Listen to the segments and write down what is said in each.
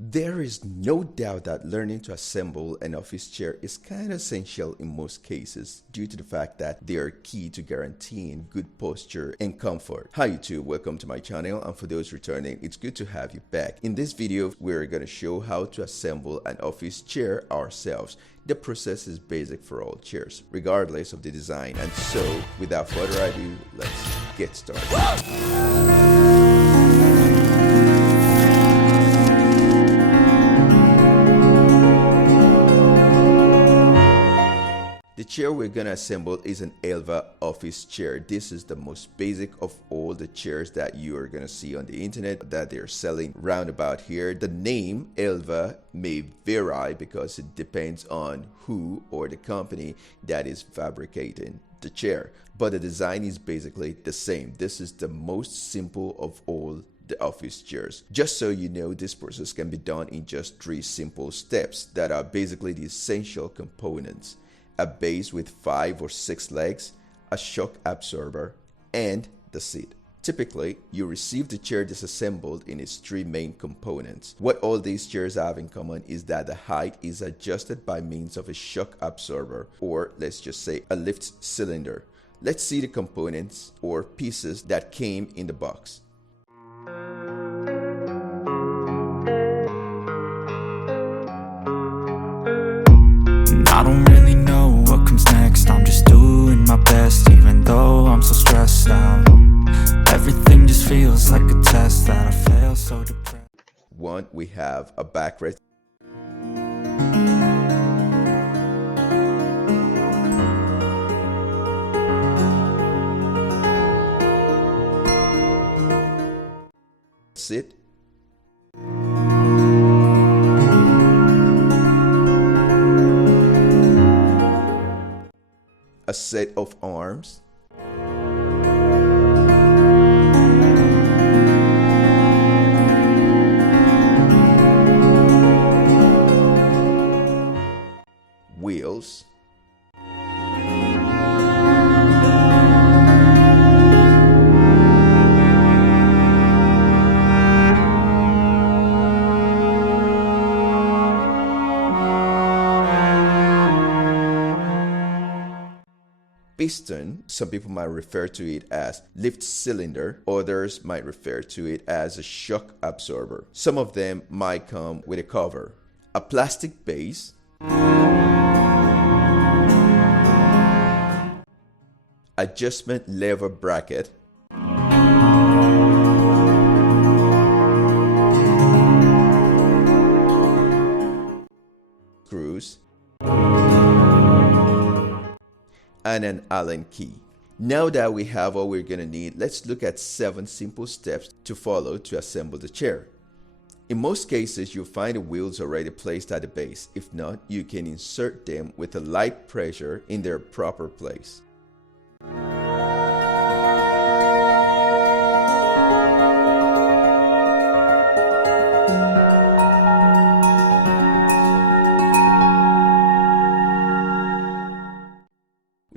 There is no doubt that learning to assemble an office chair is kind of essential in most cases due to the fact that they are key to guaranteeing good posture and comfort. Hi YouTube, welcome to my channel, and for those returning, it's good to have you back. In this video, we're going to show how to assemble an office chair ourselves. The process is basic for all chairs, regardless of the design. And so, without further ado, let's get started. The chair we're gonna assemble is an Elva office chair. This is the most basic of all the chairs that you are gonna see on the internet that they're selling round about here. The name Elva may vary because it depends on who or the company that is fabricating the chair, but the design is basically the same. This is the most simple of all the office chairs. Just so you know, this process can be done in just 3 simple steps that are basically the essential components: a base with 5 or 6 legs, a shock absorber, and the seat. Typically, you receive the chair disassembled in its 3 main components. What all these chairs have in common is that the height is adjusted by means of a shock absorber, or let's just say a lift cylinder. Let's see the components or pieces that came in the box. I don't really know what comes next. I'm just doing my best, even though I'm so stressed out. Everything just feels like a test that I fail, so depressed. 1. We have a backrest. Sit. A set of arms, wheels, piston. Some people might refer to it as lift cylinder, others might refer to it as a shock absorber. Some of them might come with a cover, a plastic base, adjustment lever bracket, screws, and an Allen key. Now that we have all we're gonna need, let's look at 7 simple steps to follow to assemble the chair. In most cases, you'll find the wheels already placed at the base. If not, you can insert them with a light pressure in their proper place.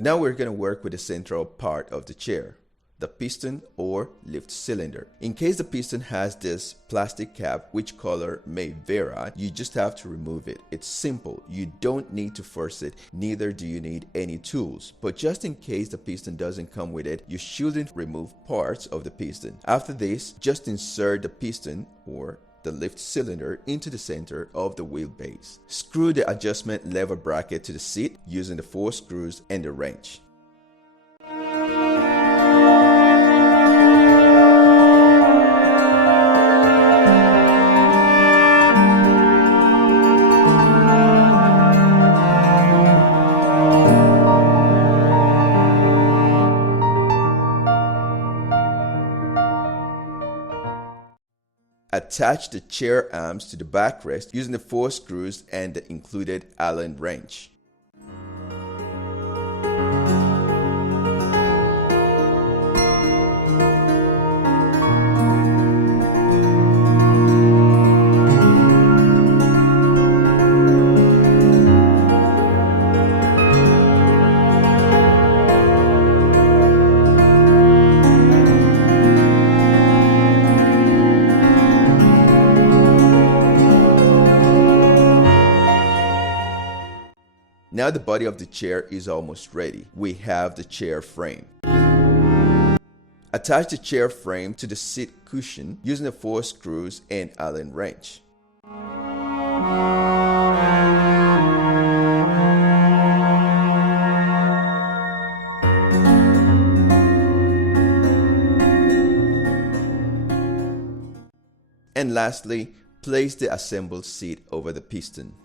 Now we're going to work with the central part of the chair, the piston or lift cylinder. In case the piston has this plastic cap, which color may vary, you just have to remove it. It's simple. You don't need to force it, neither do you need any tools. But just in case the piston doesn't come with it, you shouldn't remove parts of the piston. After this, just insert the piston or the lift cylinder into the center of the wheelbase. Screw the adjustment lever bracket to the seat using the 4 screws and the wrench. Attach the chair arms to the backrest using the 4 screws and the included Allen wrench. Now the body of the chair is almost ready. We have the chair frame. Attach the chair frame to the seat cushion using the 4 screws and Allen wrench. And lastly, place the assembled seat over the piston.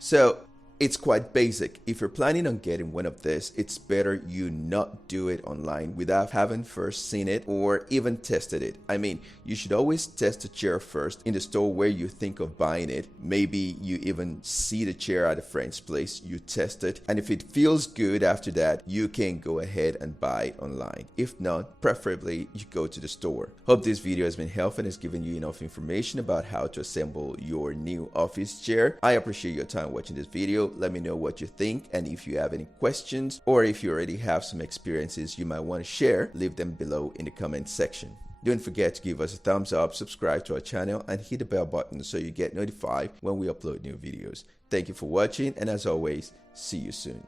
So it's quite basic. If you're planning on getting one of this, it's better you not do it online without having first seen it or even tested it. I mean, you should always test the chair first in the store where you think of buying it. Maybe you even see the chair at a friend's place, you test it, and if it feels good after that, you can go ahead and buy it online. If not, preferably you go to the store. Hope this video has been helpful and has given you enough information about how to assemble your new office chair. I appreciate your time watching this video. Let me know what you think, and if you have any questions or if you already have some experiences you might want to share, leave them below in the comment section. Don't forget to give us a thumbs up, subscribe to our channel, and hit the bell button so you get notified when we upload new videos. Thank you for watching, and as always, see you soon.